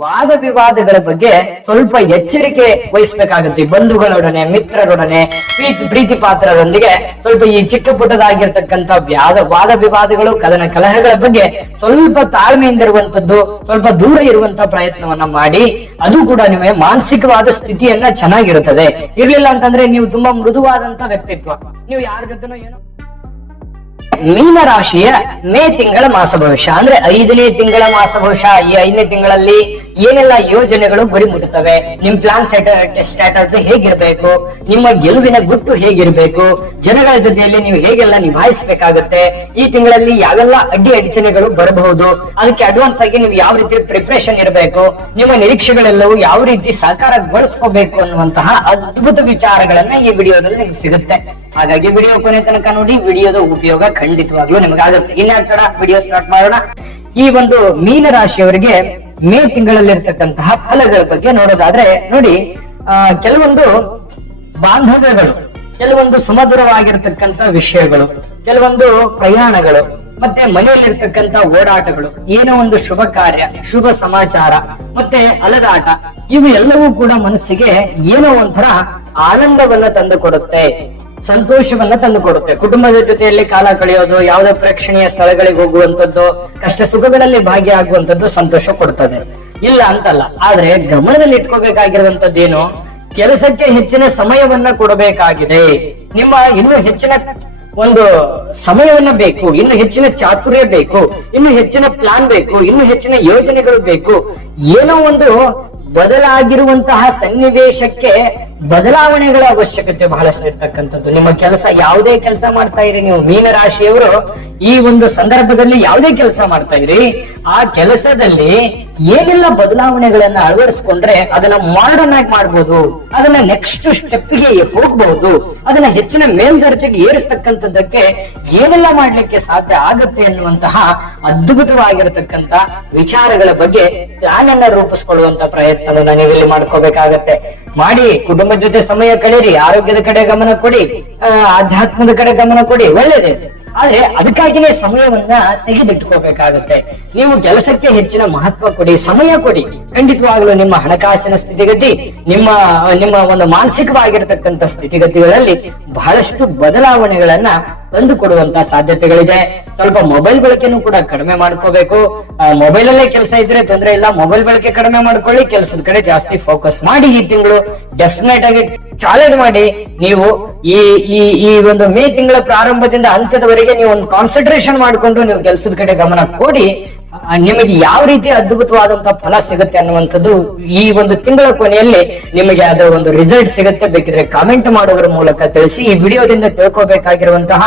ವಾದ ವಿವಾದಗಳ ಬಗ್ಗೆ ಸ್ವಲ್ಪ ಎಚ್ಚರಿಕೆ ವಹಿಸಬೇಕಾಗುತ್ತೆ. ಬಂಧುಗಳೊಡನೆ, ಮಿತ್ರರೊಡನೆ, ಪ್ರೀತಿ ಪಾತ್ರರೊಂದಿಗೆ ಸ್ವಲ್ಪ ಈ ಚಿಕ್ಕ ಪುಟ್ಟದಾಗಿರ್ತಕ್ಕಂಥ ವಾದ ವಿವಾದಗಳು, ಕದನ ಕಲಹಗಳ ಬಗ್ಗೆ ಸ್ವಲ್ಪ ತಾಳ್ಮೆಯಿಂದ ಇರುವಂತದ್ದು, ಸ್ವಲ್ಪ ದೂರ ಇರುವಂತ ಪ್ರಯತ್ನವನ್ನ ಮಾಡಿ. ಅದು ಕೂಡ ನಿಮಗೆ ಮಾನಸಿಕವಾದ ಸ್ಥಿತಿಯನ್ನ ಚೆನ್ನಾಗಿರುತ್ತದೆ. ಇರ್ಲಿಲ್ಲ ಅಂತಂದ್ರೆ ನೀವು ತುಂಬಾ ಮೃದುವಾದಂತ ವ್ಯಕ್ತಿತ್ವ, ನೀವು ಯಾರ ಜೊತೆನೋ ಏನೋ. ಮೀನ ರಾಶಿಯ ಮೇ ತಿಂಗಳ ಮಾಸ ಭವಿಷ್ಯ ಅಂದ್ರೆ 5ನೇ ತಿಂಗಳ ಮಾಸ ಭವಿಷ್ಯ. ಈ 5ನೇ ತಿಂಗಳಲ್ಲಿ ಏನೆಲ್ಲ ಯೋಜನೆಗಳು ಗುರಿ ಮುಟ್ಟುತ್ತವೆ, ನಿಮ್ ಪ್ಲಾನ್ ಸ್ಟೇಟಸ್ ಹೇಗಿರ್ಬೇಕು, ನಿಮ್ಮ ಗೆಲುವಿನ ಗುಟ್ಟು ಹೇಗಿರ್ಬೇಕು, ಜನಗಳ ಜೊತೆಯಲ್ಲಿ ನೀವು ಹೇಗೆಲ್ಲ ನಿಭಾಯಿಸಬೇಕಾಗುತ್ತೆ, ಈ ತಿಂಗಳಲ್ಲಿ ಯಾವೆಲ್ಲ ಅಡಚಣೆಗಳು ಬರಬಹುದು, ಅದಕ್ಕೆ ಅಡ್ವಾನ್ಸ್ ಆಗಿ ನೀವು ಯಾವ ರೀತಿ ಪ್ರಿಪರೇಷನ್ ಇರಬೇಕು, ನಿಮ್ಮ ನಿರೀಕ್ಷೆಗಳೆಲ್ಲವೂ ಯಾವ ರೀತಿ ಸಾಕಾರಗೊಳಿಸ್ಕೋಬೇಕು ಅನ್ನುವಂತಹ ಅದ್ಭುತ ವಿಚಾರಗಳನ್ನ ಈ ವಿಡಿಯೋದಲ್ಲಿ ನಿಮ್ಗೆ ಸಿಗುತ್ತೆ. ಹಾಗಾಗಿ ವಿಡಿಯೋ ಕೊನೆ ತನಕ ನೋಡಿ. ವಿಡಿಯೋದ ಉಪಯೋಗ ಖಂಡಿತವಾಗ್ಲೂ ನಿಮಗಾಗುತ್ತೆ. ಇನ್ನಾಗ್ತಡ ವಿಡಿಯೋ ಸ್ಟಾರ್ಟ್ ಮಾಡೋಣ. ಈ ಒಂದು ಮೀನ ರಾಶಿಯವರಿಗೆ ಮೇ ತಿಂಗಳಲ್ಲಿರ್ತಕ್ಕಂತಹ ಫಲಗಳ ಬಗ್ಗೆ ನೋಡೋದಾದ್ರೆ ನೋಡಿ, ಕೆಲವೊಂದು ಬಾಂಧವ್ಯಗಳು, ಕೆಲವೊಂದು ಸುಮಧುರವಾಗಿರ್ತಕ್ಕಂಥ ವಿಷಯಗಳು, ಕೆಲವೊಂದು ಪ್ರಯಾಣಗಳು, ಮತ್ತೆ ಮನೆಯಲ್ಲಿರ್ತಕ್ಕಂಥ ಓಡಾಟಗಳು, ಏನೋ ಒಂದು ಶುಭ ಕಾರ್ಯ, ಶುಭ ಸಮಾಚಾರ, ಮತ್ತೆ ಅಲದಾಟ, ಇವು ಎಲ್ಲವೂ ಕೂಡ ಮನಸ್ಸಿಗೆ ಏನೋ ಒಂಥರ ಆನಂದವನ್ನ ತಂದು ಕೊಡುತ್ತೆ, ಸಂತೋಷವನ್ನ ತಂದು ಕೊಡುತ್ತೆ. ಕುಟುಂಬದ ಜೊತೆಯಲ್ಲಿ ಕಾಲ ಕಳೆಯೋದು, ಯಾವುದೇ ಪ್ರೇಕ್ಷಣೀಯ ಸ್ಥಳಗಳಿಗೆ ಹೋಗುವಂತದ್ದು, ಕಷ್ಟ ಸುಖಗಳಲ್ಲಿ ಭಾಗಿಯಾಗುವಂತದ್ದು ಸಂತೋಷ ಕೊಡ್ತದೆ, ಇಲ್ಲ ಅಂತಲ್ಲ. ಆದ್ರೆ ಗಮನದಲ್ಲಿ ಇಟ್ಕೋಬೇಕಾಗಿರುವಂತದ್ದೇನು, ಕೆಲಸಕ್ಕೆ ಹೆಚ್ಚಿನ ಸಮಯವನ್ನ ಕೊಡಬೇಕಾಗಿದೆ. ನಿಮ್ಮ ಇನ್ನೂ ಹೆಚ್ಚಿನ ಒಂದು ಸಮಯವನ್ನ ಬೇಕು, ಇನ್ನು ಹೆಚ್ಚಿನ ಚಾತುರ್ಯ ಬೇಕು, ಇನ್ನು ಹೆಚ್ಚಿನ ಪ್ಲಾನ್ ಬೇಕು, ಇನ್ನು ಹೆಚ್ಚಿನ ಯೋಜನೆಗಳು ಬೇಕು. ಏನೋ ಒಂದು ಬದಲಾಗಿರುವಂತಹ ಸನ್ನಿವೇಶಕ್ಕೆ ಬದಲಾವಣೆಗಳ ಅವಶ್ಯಕತೆ ಬಹಳಷ್ಟು ಇರ್ತಕ್ಕಂಥದ್ದು. ನಿಮ್ಮ ಕೆಲಸ, ಯಾವುದೇ ಕೆಲಸ ಮಾಡ್ತಾ ಇರಿ ನೀವು ಮೀನ ರಾಶಿಯವರು, ಈ ಒಂದು ಸಂದರ್ಭದಲ್ಲಿ ಯಾವುದೇ ಕೆಲಸ ಮಾಡ್ತಾ ಇರಿ, ಆ ಕೆಲಸದಲ್ಲಿ ಏನೆಲ್ಲ ಬದಲಾವಣೆಗಳನ್ನ ಅಳವಡಿಸ್ಕೊಂಡ್ರೆ ಅದನ್ನ ಮಾಡರ್ನ್ ಆಗಿ ಮಾಡ್ಬೋದು, ಅದನ್ನ ನೆಕ್ಸ್ಟ್ ಸ್ಟೆಪ್ಗೆ ಹೋಗ್ಬಹುದು, ಅದನ್ನ ಹೆಚ್ಚಿನ ಮೇಲ್ದರ್ಜೆಗೆ ಏರಿಸ್ತಕ್ಕಂಥದ್ದಕ್ಕೆ ಏನೆಲ್ಲ ಮಾಡ್ಲಿಕ್ಕೆ ಸಾಧ್ಯ ಆಗುತ್ತೆ ಅನ್ನುವಂತಹ ಅದ್ಭುತವಾಗಿರತಕ್ಕಂತ ವಿಚಾರಗಳ ಬಗ್ಗೆ ಪ್ಲಾನ್ ಅನ್ನ ರೂಪಿಸ್ಕೊಳ್ಳುವಂತ ಪ್ರಯತ್ನವನ್ನ ನೀವಿಲ್ಲಿ ಮಾಡ್ಕೋಬೇಕಾಗತ್ತೆ. ಮಾಡಿ ಕುಟುಂಬ ಜೊತೆ ಸಮಯ ಕಳೀರಿ, ಆರೋಗ್ಯದ ಕಡೆ ಗಮನ ಕೊಡಿ, ಆಧ್ಯಾತ್ಮದ ಕಡೆ ಗಮನ ಕೊಡಿ, ಒಳ್ಳೇದೇ. ಆದ್ರೆ ಅದಕ್ಕಾಗಿನೇ ಸಮಯವನ್ನ ತೆಗೆದಿಟ್ಕೋಬೇಕಾಗತ್ತೆ. ನೀವು ಕೆಲಸಕ್ಕೆ ಹೆಚ್ಚಿನ ಮಹತ್ವ ಕೊಡಿ, ಸಮಯ ಕೊಡಿ. ಖಂಡಿತವಾಗ್ಲೂ ನಿಮ್ಮ ಹಣಕಾಸಿನ ಸ್ಥಿತಿಗತಿ, ನಿಮ್ಮ ಒಂದು ಮಾನಸಿಕವಾಗಿರತಕ್ಕಂತ ಸ್ಥಿತಿಗತಿಗಳಲ್ಲಿ ಬಹಳಷ್ಟು ಬದಲಾವಣೆಗಳನ್ನ ತಂದು ಕೊಡುವಂತ ಸಾಧ್ಯತೆಗಳಿದೆ. ಸ್ವಲ್ಪ ಮೊಬೈಲ್ ಬಳಕೆನೂ ಕೂಡ ಕಡಿಮೆ ಮಾಡ್ಕೋಬೇಕು. ಮೊಬೈಲ್ ಅಲ್ಲೇ ಕೆಲಸ ಇದ್ರೆ ತೊಂದರೆ ಇಲ್ಲ, ಮೊಬೈಲ್ ಬಳಕೆ ಕಡಿಮೆ ಮಾಡ್ಕೊಳ್ಳಿ, ಕೆಲಸದ ಕಡೆ ಜಾಸ್ತಿ ಫೋಕಸ್ ಮಾಡಿ. ಈ ತಿಂಗಳು ಡೆಫಿನೆಟ್ ಆಗಿ ಚಾಲೆಂಜ್ ಮಾಡಿ. ನೀವು ಈ ಒಂದು ಮೇ ತಿಂಗಳ ಪ್ರಾರಂಭದಿಂದ ಅಂತ್ಯದವರೆಗೆ ನೀವು ಒಂದು ಕಾನ್ಸಂಟ್ರೇಷನ್ ಮಾಡಿಕೊಂಡು ನೀವು ಕೆಲಸದ ಕಡೆ ಗಮನ ಕೊಡಿ. ನಿಮಗೆ ಯಾವ ರೀತಿ ಅದ್ಭುತವಾದಂತಹ ಫಲ ಸಿಗುತ್ತೆ ಅನ್ನುವಂಥದ್ದು ಈ ಒಂದು ತಿಂಗಳ ಕೊನೆಯಲ್ಲಿ ನಿಮಗೆ ಅದರ ಒಂದು ರಿಸಲ್ಟ್ ಸಿಗುತ್ತೆ. ಬೇಕಿದ್ರೆ ಕಾಮೆಂಟ್ ಮಾಡೋದ್ರ ಮೂಲಕ ತಿಳಿಸಿ. ಈ ವಿಡಿಯೋದಿಂದ ತಿಳ್ಕೋಬೇಕಾಗಿರುವಂತಹ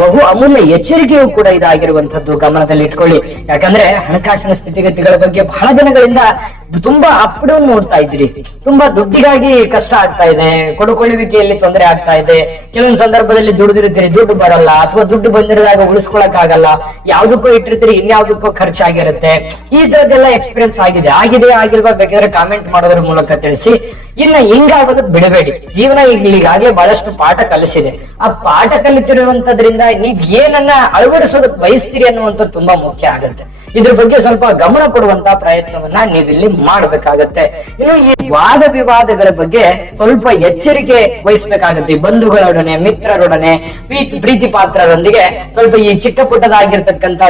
ಬಹು ಅಮೂಲ್ಯ ಎಚ್ಚರಿಕೆಯೂ ಕೂಡ ಇದಾಗಿರುವಂತದ್ದು, ಗಮನದಲ್ಲಿ ಇಟ್ಕೊಳ್ಳಿ. ಯಾಕಂದ್ರೆ ಹಣಕಾಸಿನ ಸ್ಥಿತಿಗತಿಗಳ ಬಗ್ಗೆ ಬಹಳ ದಿನಗಳಿಂದ ತುಂಬಾ ಅಪ್ ಡೌನ್ ನೋಡ್ತಾ ಇದ್ರಿ, ತುಂಬಾ ದುಡ್ಡಿಗಾಗಿ ಕಷ್ಟ ಆಗ್ತಾ ಇದೆ, ಕೊಡುಕೊಳ್ಳುವಿಕೆಯಲ್ಲಿ ತೊಂದರೆ ಆಗ್ತಾ ಇದೆ. ಕೆಲವೊಂದು ಸಂದರ್ಭದಲ್ಲಿ ದುಡ್ದಿರ್ತೀರಿ, ದುಡ್ಡು ಬರಲ್ಲ, ಅಥವಾ ದುಡ್ಡು ಬಂದಿರೋದಾಗ ಉಳಿಸ್ಕೊಳಕ್ ಆಗಲ್ಲ, ಯಾವ್ದಕ್ಕೂ ಇಟ್ಟಿರ್ತೀರಿ, ಇನ್ಯಾವ್ದಕ್ಕೂ ಖರ್ಚಾಗಿರುತ್ತೆ. ಈ ತರದ್ದೆಲ್ಲ ಎಕ್ಸ್ಪೀರಿಯನ್ಸ್ ಆಗಿಲ್ವಾ ಬೇಕಿದ್ರೆ ಕಾಮೆಂಟ್ ಮಾಡೋದ್ರ ಮೂಲಕ ತಿಳಿಸಿ. ಇನ್ನ ಹಿಂಗಾಗೋದಕ್ ಬಿಡಬೇಡಿ. ಜೀವನ ಈಗಾಗಲೇ ಬಹಳಷ್ಟು ಪಾಠ ಕಲಿಸಿದೆ. ಆ ಪಾಠ ಕಲಿತಿರುವಂತದ್ರಿಂದ ನೀವ್ ಏನನ್ನ ಅಳವಡಿಸೋದಕ್ ಬಯಸ್ತೀರಿ ಅನ್ನುವಂಥದ್ದು ತುಂಬಾ ಮುಖ್ಯ ಆಗುತ್ತೆ. ಇದ್ರ ಬಗ್ಗೆ ಸ್ವಲ್ಪ ಗಮನ ಕೊಡುವಂತ ಪ್ರಯತ್ನವನ್ನ ನೀವಿಲ್ಲಿ ಮಾಡಬೇಕಾಗತ್ತೆ. ಇನ್ನು ಈ ವಾದ ವಿವಾದಗಳ ಬಗ್ಗೆ ಸ್ವಲ್ಪ ಎಚ್ಚರಿಕೆ ವಹಿಸಬೇಕಾಗತ್ತೆ. ಬಂಧುಗಳೊಡನೆ, ಮಿತ್ರರೊಡನೆ, ಪ್ರೀತಿ ಪಾತ್ರರೊಂದಿಗೆ ಸ್ವಲ್ಪ ಈ ಚಿಕ್ಕ ಪುಟ್ಟದಾಗಿರ್ತಕ್ಕಂಥ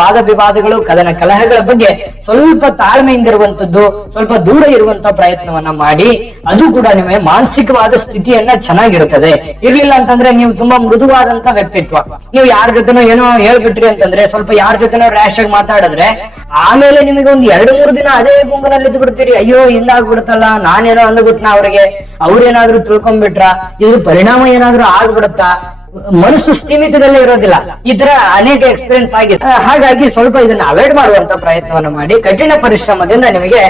ವಾದ ವಿವಾದಗಳು, ಕದನ ಕಲಹಗಳ ಬಗ್ಗೆ ಸ್ವಲ್ಪ ತಾಳ್ಮೆಯಿಂದ ಇರುವಂತದ್ದು, ಸ್ವಲ್ಪ ದೂರ ಇರುವಂತ ಪ್ರಯತ್ನವನ್ನ ಮಾಡಿ. ಅದು ಕೂಡ ನಿಮಗೆ ಮಾನಸಿಕವಾದ ಸ್ಥಿತಿಯನ್ನ ಚೆನ್ನಾಗಿರುತ್ತದೆ. ಇರ್ಲಿಲ್ಲ ಅಂತಂದ್ರೆ ನೀವು ತುಂಬಾ ಮೃದುವಾದಂತ ವ್ಯಕ್ತಿತ್ವ, ನೀವು ಯಾರ ಜೊತೆನೋ ಏನೋ ಹೇಳ್ಬಿಟ್ರಿ ಅಂತಂದ್ರೆ, ಸ್ವಲ್ಪ ಯಾರ ಜೊತೆನೋ ರ್ಯಾಶ್ ಆಗಿ ಮಾತಾಡಿದ್ರೆ ಆಮೇಲೆ ನಿಮಗೆ ಒಂದು 2-3 ದಿನ ಅದೇ ಗುಂಪಿನಲ್ಲಿ ಇದ್ದು ಬಿಡ್ತೀರಿ. ಅಯ್ಯೋ ಹಿಂದಾಗ್ಬಿಡುತ್ತಲ್ಲ, ನಾನೇನೋ ಅಂದ್ಬಿಟ್ನ ಅವ್ರಿಗೆ, ಅವ್ರೇನಾದ್ರೂ ತಿಳ್ಕೊಂಡ್ಬಿಟ್ರ, ಇದ್ರ ಪರಿಣಾಮ ಏನಾದ್ರೂ ಆಗ್ಬಿಡುತ್ತಾ, ಮನಸ್ಸು ಸ್ಥಿಮಿತದಲ್ಲೇ ಇರೋದಿಲ್ಲ. ಈ ತರ ಅನೇಕ ಎಕ್ಸ್ಪೀರಿಯನ್ಸ್ ಆಗಿದೆ. ಹಾಗಾಗಿ ಸ್ವಲ್ಪ ಇದನ್ನ ಅವಾಯ್ಡ್ ಮಾಡುವಂತ ಪ್ರಯತ್ನವನ್ನು ಮಾಡಿ. ಕಠಿಣ ಪರಿಶ್ರಮದಿಂದ ನಿಮಗೆ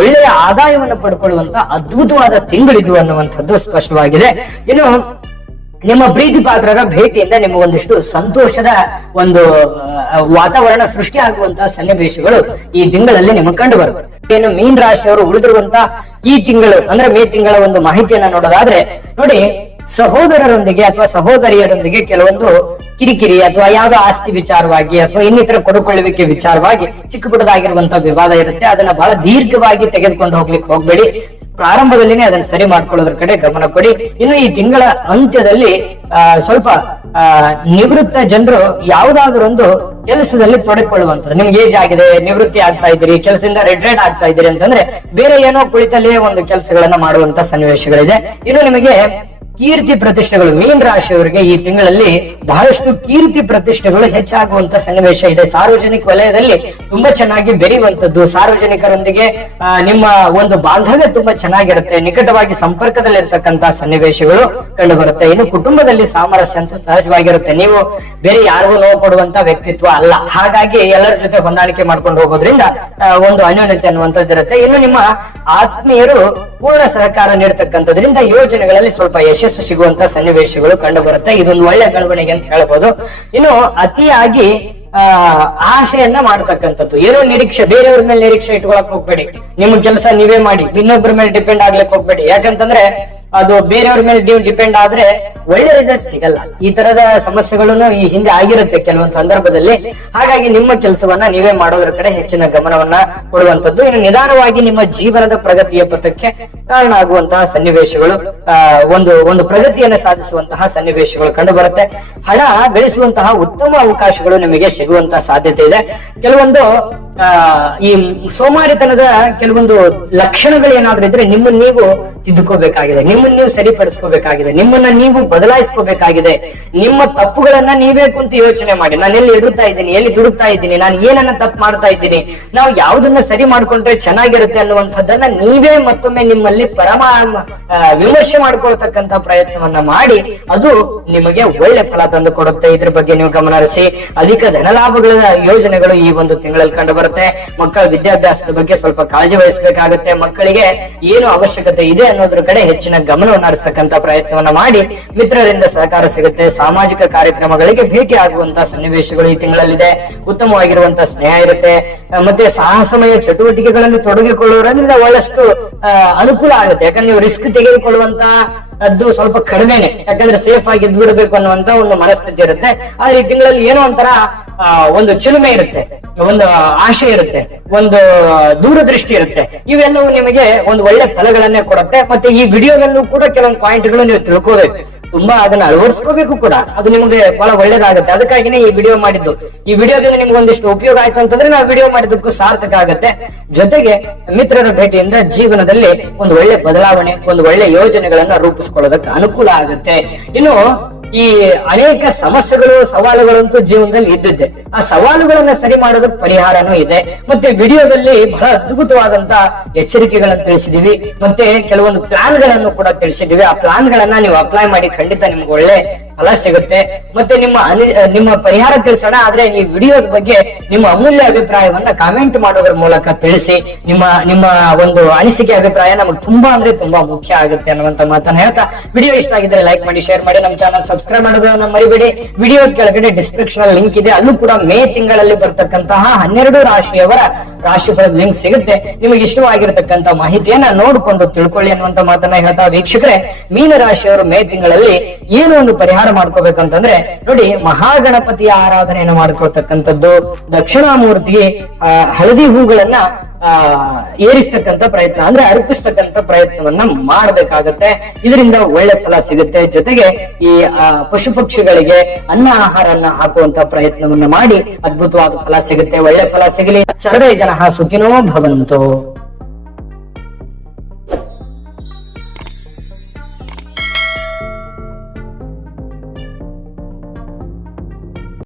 ಒಳ್ಳೆಯ ಆದಾಯವನ್ನು ಪಡ್ಕೊಳ್ಳುವಂತ ಅದ್ಭುತವಾದ ತಿಂಗಳಿದು ಅನ್ನುವಂಥದ್ದು ಸ್ಪಷ್ಟವಾಗಿದೆ. ಇನ್ನು ನಿಮ್ಮ ಪ್ರೀತಿ ಪಾತ್ರರ ಭೇಟಿಯಿಂದ ನಿಮ್ಮ ಒಂದಿಷ್ಟು ಸಂತೋಷದ ಒಂದು ವಾತಾವರಣ ಸೃಷ್ಟಿ ಆಗುವಂತಹ ಸನ್ನಿವೇಶಗಳು ಈ ತಿಂಗಳಲ್ಲಿ ನಿಮಗೆ ಕಂಡು ಬರುತ್ತೆ. ಏನು ಮೀನ್ ರಾಶಿಯವರು ಉಳಿದಿರುವಂತ ಈ ತಿಂಗಳು ಅಂದ್ರೆ ಮೇ ತಿಂಗಳ ಒಂದು ಮಾಹಿತಿಯನ್ನ ನೋಡೋದಾದ್ರೆ ನೋಡಿ, ಸಹೋದರರೊಂದಿಗೆ ಅಥವಾ ಸಹೋದರಿಯರೊಂದಿಗೆ ಕೆಲವೊಂದು ಕಿರಿಕಿರಿ ಅಥವಾ ಯಾವ್ದೋ ಆಸ್ತಿ ವಿಚಾರವಾಗಿ ಅಥವಾ ಇನ್ನಿತರ ಕೊಡುಕೊಳ್ಳುವಿಕೆ ವಿಚಾರವಾಗಿ ಚಿಕ್ಕ ಪುಟ್ಟದಾಗಿರುವಂತಹ ವಿವಾದ ಇರುತ್ತೆ. ಅದನ್ನ ಬಹಳ ದೀರ್ಘವಾಗಿ ತೆಗೆದುಕೊಂಡು ಹೋಗ್ಲಿಕ್ಕೆ ಹೋಗ್ಬೇಡಿ. ಪ್ರಾರಂಭದಲ್ಲಿನೇ ಅದನ್ನ ಸರಿ ಮಾಡ್ಕೊಳ್ಳೋದ್ರ ಕಡೆ ಗಮನ ಕೊಡಿ. ಇನ್ನು ಈ ತಿಂಗಳ ಅಂತ್ಯದಲ್ಲಿ ಸ್ವಲ್ಪ ನಿವೃತ್ತ ಜನರು ಯಾವುದಾದ್ರೂ ಒಂದು ಕೆಲಸದಲ್ಲಿ ತೊಡಗಿಕೊಳ್ಳುವಂಥದ್ದು. ನಿಮ್ಗೆ ಏಜ್ ಆಗಿದೆ, ನಿವೃತ್ತಿ ಆಗ್ತಾ ಇದ್ದೀರಿ, ಕೆಲಸದಿಂದ ರಿಟೈರ್ಡ್ ಆಗ್ತಾ ಇದ್ದೀರಿ ಅಂತಂದ್ರೆ ಬೇರೆ ಏನೋ ಕುಳಿತಲ್ಲೇ ಒಂದು ಕೆಲಸಗಳನ್ನ ಮಾಡುವಂತ ಸನ್ನಿವೇಶಗಳಿದೆ. ಇನ್ನು ನಿಮಗೆ ಕೀರ್ತಿ ಪ್ರತಿಷ್ಠೆಗಳು, ಮೀನ ರಾಶಿಯವರಿಗೆ ಈ ತಿಂಗಳಲ್ಲಿ ಬಹಳಷ್ಟು ಕೀರ್ತಿ ಪ್ರತಿಷ್ಠೆಗಳು ಹೆಚ್ಚಾಗುವಂತ ಸನ್ನಿವೇಶ ಇದೆ. ಸಾರ್ವಜನಿಕ ವಲಯದಲ್ಲಿ ತುಂಬಾ ಚೆನ್ನಾಗಿ ಬೆರೆಯುವಂತದ್ದು, ಸಾರ್ವಜನಿಕರೊಂದಿಗೆ ನಿಮ್ಮ ಒಂದು ಬಾಂಧವ್ಯ ತುಂಬಾ ಚೆನ್ನಾಗಿರುತ್ತೆ, ನಿಕಟವಾಗಿ ಸಂಪರ್ಕದಲ್ಲಿರ್ತಕ್ಕಂತ ಸನ್ನಿವೇಶಗಳು ಕಂಡು ಬರುತ್ತೆ. ಇನ್ನು ಕುಟುಂಬದಲ್ಲಿ ಸಾಮರಸ್ಯ ಅಂತೂ ಸಹಜವಾಗಿರುತ್ತೆ. ನೀವು ಬೇರೆ ಯಾರಿಗೂ ನೋವು ಕೊಡುವಂತ ವ್ಯಕ್ತಿತ್ವ ಅಲ್ಲ, ಹಾಗಾಗಿ ಎಲ್ಲರ ಜೊತೆ ಹೊಂದಾಣಿಕೆ ಮಾಡ್ಕೊಂಡು ಹೋಗೋದ್ರಿಂದ ಒಂದು ಅನ್ಯೋನ್ಯತೆ ಅನ್ನುವಂಥದ್ದು ಇರುತ್ತೆ. ಇನ್ನು ನಿಮ್ಮ ಆತ್ಮೀಯರು ಪೂರ್ಣ ಸಹಕಾರ ನೀಡತಕ್ಕಂಥದ್ರಿಂದ ಯೋಜನೆಗಳಲ್ಲಿ ಸ್ವಲ್ಪ ಯಶಸ್ಸು ಸಿಗುವಂತ ಸನ್ನಿವೇಶಗಳು ಕಂಡು ಬರುತ್ತೆ. ಇದೊಂದು ಒಳ್ಳೆ ಬೆಳವಣಿಗೆ ಅಂತ ಹೇಳ್ಬೋದು. ಇನ್ನು ಅತಿಯಾಗಿ ಆಶೆಯನ್ನ ಮಾಡ್ತಕ್ಕಂಥದ್ದು, ಏನೋ ನಿರೀಕ್ಷೆ, ಬೇರೆಯವ್ರ ಮೇಲೆ ನಿರೀಕ್ಷೆ ಇಟ್ಕೊಳಕ್ ಹೋಗ್ಬೇಡಿ. ನಿಮ್ಮ ಕೆಲಸ ನೀವೇ ಮಾಡಿ, ಇನ್ನೊಬ್ಬರ ಮೇಲೆ ಡಿಪೆಂಡ್ ಆಗ್ಲಿಕ್ಕೆ ಹೋಗ್ಬೇಡಿ. ಯಾಕಂತಂದ್ರೆ ಅದು ಬೇರೆಯವ್ರ ಮೇಲೆ ನೀವು ಡಿಪೆಂಡ್ ಆದ್ರೆ ಒಳ್ಳೆ ರಿಸಲ್ಟ್ ಸಿಗಲ್ಲ. ಈ ತರದ ಸಮಸ್ಯೆಗಳನ್ನು ಈ ಹಿಂದೆ ಆಗಿರುತ್ತೆ ಕೆಲವೊಂದು ಸಂದರ್ಭದಲ್ಲಿ. ಹಾಗಾಗಿ ನಿಮ್ಮ ಕೆಲಸವನ್ನ ನೀವೇ ಮಾಡೋದ್ರ ಕಡೆ ಹೆಚ್ಚಿನ ಗಮನವನ್ನ ಕೊಡುವಂತದ್ದು. ಇನ್ನು ನಿಧಾನವಾಗಿ ನಿಮ್ಮ ಜೀವನದ ಪ್ರಗತಿಯ ಪಥಕ್ಕೆ ಕಾರಣ ಆಗುವಂತಹ ಸನ್ನಿವೇಶಗಳು, ಒಂದು ಪ್ರಗತಿಯನ್ನು ಸಾಧಿಸುವಂತಹ ಸನ್ನಿವೇಶಗಳು ಕಂಡು ಬರುತ್ತೆ. ಹಣ ಗಳಿಸುವಂತಹ ಉತ್ತಮ ಅವಕಾಶಗಳು ನಿಮಗೆ ಸಿಗುವಂತಹ ಸಾಧ್ಯತೆ ಇದೆ. ಕೆಲವೊಂದು ಈ ಸೋಮಾರಿತನದ ಕೆಲವೊಂದು ಲಕ್ಷಣಗಳು ಏನಾದ್ರೂ ಇದ್ರೆ ನಿಮ್ಮನ್ನ ನೀವು ತಿದ್ದುಕೋಬೇಕಾಗಿದೆ, ನಿಮ್ಮನ್ನ ನೀವು ಸರಿಪಡಿಸ್ಕೋಬೇಕಾಗಿದೆ, ನಿಮ್ಮನ್ನ ನೀವು ಬದಲಾಯಿಸ್ಕೋಬೇಕಾಗಿದೆ. ನಿಮ್ಮ ತಪ್ಪುಗಳನ್ನ ನೀವೇ ಕುಂತು ಯೋಚನೆ ಮಾಡಿ, ನಾನು ಎಲ್ಲಿ ಎಡುತ್ತಾ ಇದ್ದೀನಿ, ಎಲ್ಲಿ ದುಡುಕ್ತಾ ಇದ್ದೀನಿ, ನಾನು ಏನನ್ನ ತಪ್ಪು ಮಾಡ್ತಾ ಇದ್ದೀನಿ, ನಾವು ಯಾವ್ದನ್ನ ಸರಿ ಮಾಡ್ಕೊಂಡ್ರೆ ಚೆನ್ನಾಗಿರುತ್ತೆ ಅನ್ನುವಂಥದ್ದನ್ನ ನೀವೇ ಮತ್ತೊಮ್ಮೆ ನಿಮ್ಮಲ್ಲಿ ವಿಮರ್ಶೆ ಮಾಡ್ಕೊಳ್ತಕ್ಕಂತ ಪ್ರಯತ್ನವನ್ನ ಮಾಡಿ ಅದು ನಿಮಗೆ ಒಳ್ಳೆ ಫಲ ತಂದು ಕೊಡುತ್ತೆ. ಇದ್ರ ಬಗ್ಗೆ ನೀವು ಗಮನ ಹರಿಸಿ. ಅಧಿಕ ಧನಲಾಭಗಳ ಯೋಜನೆಗಳು ಈ ಒಂದು ತಿಂಗಳಲ್ಲಿ ಕಂಡು ಬರುತ್ತೆ. ಮಕ್ಕಳ ವಿದ್ಯಾಭ್ಯಾಸದ ಬಗ್ಗೆ ಸ್ವಲ್ಪ ಕಾಳಜಿ ವಹಿಸಬೇಕಾಗುತ್ತೆ. ಮಕ್ಕಳಿಗೆ ಏನು ಅವಶ್ಯಕತೆ ಇದೆ ಅನ್ನೋದ್ರ ಕಡೆ ಹೆಚ್ಚಿನ ಗಮನವನ್ನು ಹರಿಸತಕ್ಕಂತ ಪ್ರಯತ್ನವನ್ನ ಮಾಡಿ ಮಿತ್ರರಿಂದ ಸಹಕಾರ ಸಿಗುತ್ತೆ. ಸಾಮಾಜಿಕ ಕಾರ್ಯಕ್ರಮಗಳಿಗೆ ಭೇಟಿ ಆಗುವಂತಹ ಸನ್ನಿವೇಶಗಳು ಈ ತಿಂಗಳಲ್ಲಿದೆ. ಉತ್ತಮವಾಗಿರುವಂತಹ ಸ್ನೇಹ ಇರುತ್ತೆ. ಮತ್ತೆ ಸಾಹಸಮಯ ಚಟುವಟಿಕೆಗಳಲ್ಲಿ ತೊಡಗಿಕೊಳ್ಳುವುದರಿಂದ ಬಹಳಷ್ಟು ಅನುಕೂಲ ಆಗುತ್ತೆ. ಯಾಕಂದ್ರೆ ನೀವು ರಿಸ್ಕ್ ತೆಗೆದುಕೊಳ್ಳುವಂತ ಅದು ಸ್ವಲ್ಪ ಕಡಿಮೆನೆ, ಯಾಕಂದ್ರೆ ಸೇಫ್ ಆಗಿ ಇದ್ಬಿಡ್ಬೇಕು ಅನ್ನುವಂತ ಒಂದು ಮನಸ್ಥಿತಿ ಇರುತ್ತೆ. ಆದ್ರೆ ಈ ತಿಂಗಳಲ್ಲಿ ಏನೋ ಒಂಥರ ಒಂದು ಚಿಲುಮೆ ಇರುತ್ತೆ, ಒಂದು ಆಶೆ ಇರುತ್ತೆ, ಒಂದು ದೂರದೃಷ್ಟಿ ಇರುತ್ತೆ. ಇವೆಲ್ಲವೂ ನಿಮಗೆ ಒಂದು ಒಳ್ಳೆ ಫಲಗಳನ್ನೇ ಕೊಡುತ್ತೆ. ಮತ್ತೆ ಈ ವಿಡಿಯೋದಲ್ಲೂ ಕೂಡ ಕೆಲವೊಂದು ಪಾಯಿಂಟ್ಗಳು ನೀವು ತಿಳ್ಕೋಬೇಕು, ತುಂಬಾ ಅದನ್ನ ಅಳವಡಿಸ್ಕೋಬೇಕು ಕೂಡ. ಅದು ನಿಮಗೆ ಬಹಳ ಒಳ್ಳೇದಾಗುತ್ತೆ. ಅದಕ್ಕಾಗಿನೇ ಈ ವಿಡಿಯೋ ಮಾಡಿದ್ದು. ಈ ವಿಡಿಯೋದಿಂದ ನಿಮ್ಗೆ ಒಂದಿಷ್ಟು ಉಪಯೋಗ ಆಯ್ತು ಅಂತಂದ್ರೆ ನಾವು ವಿಡಿಯೋ ಮಾಡಿದ್ದಕ್ಕೂ ಸಾರ್ಥಕ ಆಗುತ್ತೆ. ಜೊತೆಗೆ ಮಿತ್ರರ ಭೇಟಿಯಿಂದ ಜೀವನದಲ್ಲಿ ಒಂದು ಒಳ್ಳೆ ಬದಲಾವಣೆ, ಒಂದು ಒಳ್ಳೆ ಯೋಜನೆಗಳನ್ನ ರೂಪಿಸ್ಕೊಳ್ಳೋದಕ್ಕೆ ಅನುಕೂಲ ಆಗುತ್ತೆ. ಇನ್ನು ಈ ಅನೇಕ ಸಮಸ್ಯೆಗಳು, ಸವಾಲುಗಳಂತೂ ಜೀವನದಲ್ಲಿ ಇದ್ದಿದ್ದೆ. ಆ ಸವಾಲುಗಳನ್ನ ಸರಿ ಮಾಡೋದಕ್ಕೆ ಪರಿಹಾರನೂ ಇದೆ. ಮತ್ತೆ ವಿಡಿಯೋದಲ್ಲಿ ಬಹಳ ಅದ್ಭುತವಾದಂತ ಎಚ್ಚರಿಕೆಗಳನ್ನು ತಿಳಿಸಿದೀವಿ. ಮತ್ತೆ ಕೆಲವೊಂದು ಪ್ಲಾನ್ ಗಳನ್ನು ಕೂಡ ತಿಳಿಸಿದೀವಿ. ಆ ಪ್ಲಾನ್ ಗಳನ್ನ ನೀವು ಅಪ್ಲೈ ಮಾಡಿ ಖಂಡಿತ ನಿಮ್ಗೆ ಒಳ್ಳೆ ಫಲ ಸಿಗುತ್ತೆ. ಮತ್ತೆ ನಿಮ್ಮ ಪರಿಹಾರ ತಿಳಿಸೋಣ. ಆದ್ರೆ ಈ ವಿಡಿಯೋದ ಬಗ್ಗೆ ನಿಮ್ಮ ಅಮೂಲ್ಯ ಅಭಿಪ್ರಾಯವನ್ನ ಕಾಮೆಂಟ್ ಮಾಡೋದ್ರ ಮೂಲಕ ತಿಳಿಸಿ. ನಿಮ್ಮ ಒಂದು ಅನಿಸಿಕೆ, ಅಭಿಪ್ರಾಯ ನಮಗೆ ತುಂಬಾ ಅಂದ್ರೆ ತುಂಬಾ ಮುಖ್ಯ ಆಗುತ್ತೆ ಅನ್ನುವಂತ ಮಾತನ್ನ ಹೇಳ್ತಾ, ವಿಡಿಯೋ ಇಷ್ಟ ಆಗಿದ್ರೆ ಲೈಕ್ ಮಾಡಿ, ಶೇರ್ ಮಾಡಿ, ನಮ್ಮ ಚಾನಲ್ ಸಬ್ಸ್ಕ್ರೈಬ್ ಮಾಡೋದನ್ನ ಮರಿಬೇಡಿ. ವಿಡಿಯೋ ಕೆಳಗಡೆ ಡಿಸ್ಕ್ರಿಪ್ಷನ್ ಲಿಂಕ್ ಇದೆ, ಅಲ್ಲೂ ಕೂಡ ಮೇ ತಿಂಗಳಲ್ಲಿ ಬರ್ತಕ್ಕಂತಹ 12 ರಾಶಿಯವರ ರಾಶಿಫಲದ ಲಿಂಕ್ ಸಿಗುತ್ತೆ. ನಿಮಗೆ ಇಷ್ಟವಾಗಿರತಕ್ಕಂತ ಮಾಹಿತಿಯನ್ನ ನೋಡ್ಕೊಂಡು ತಿಳ್ಕೊಳ್ಳಿ ಅನ್ನುವಂತ ಮಾತನ್ನ ಹೇಳ್ತಾ, ವೀಕ್ಷಕರೇ, ಮೀನ ರಾಶಿಯವರು ಮೇ ತಿಂಗಳಲ್ಲಿ ಏನು ಒಂದು ಪರಿಹಾರ ಮಾಡ್ಕೋಬೇಕಂತಂದ್ರೆ ನೋಡಿ, ಮಹಾಗಣಪತಿಯ ಆರಾಧನೆಯನ್ನು ಮಾಡ್ಕೊಳ್ತಕ್ಕಂಥದ್ದು, ದಕ್ಷಿಣಾಮೂರ್ತಿಗೆ ಹಳದಿ ಹೂಗಳನ್ನ ಏರಿಸ್ತಕ್ಕಂಥ ಪ್ರಯತ್ನ, ಅಂದ್ರೆ ಅರ್ಪಿಸ್ತಕ್ಕಂಥ ಪ್ರಯತ್ನವನ್ನ ಮಾಡಬೇಕಾಗತ್ತೆ. ಇದರಿಂದ ಒಳ್ಳೆ ಫಲ ಸಿಗುತ್ತೆ. ಜೊತೆಗೆ ಈ ಪಶು ಪಕ್ಷಿಗಳಿಗೆ ಅನ್ನ ಆಹಾರನ್ನ ಹಾಕುವಂತ ಪ್ರಯತ್ನವನ್ನ ಮಾಡಿ ಅದ್ಭುತವಾದ ಫಲ ಸಿಗುತ್ತೆ. ಒಳ್ಳೆ ಫಲ ಸಿಗಲಿ. ಸರ್ವೇ ಜನಃ ಸುಖಿನೋ ಭವಂತು.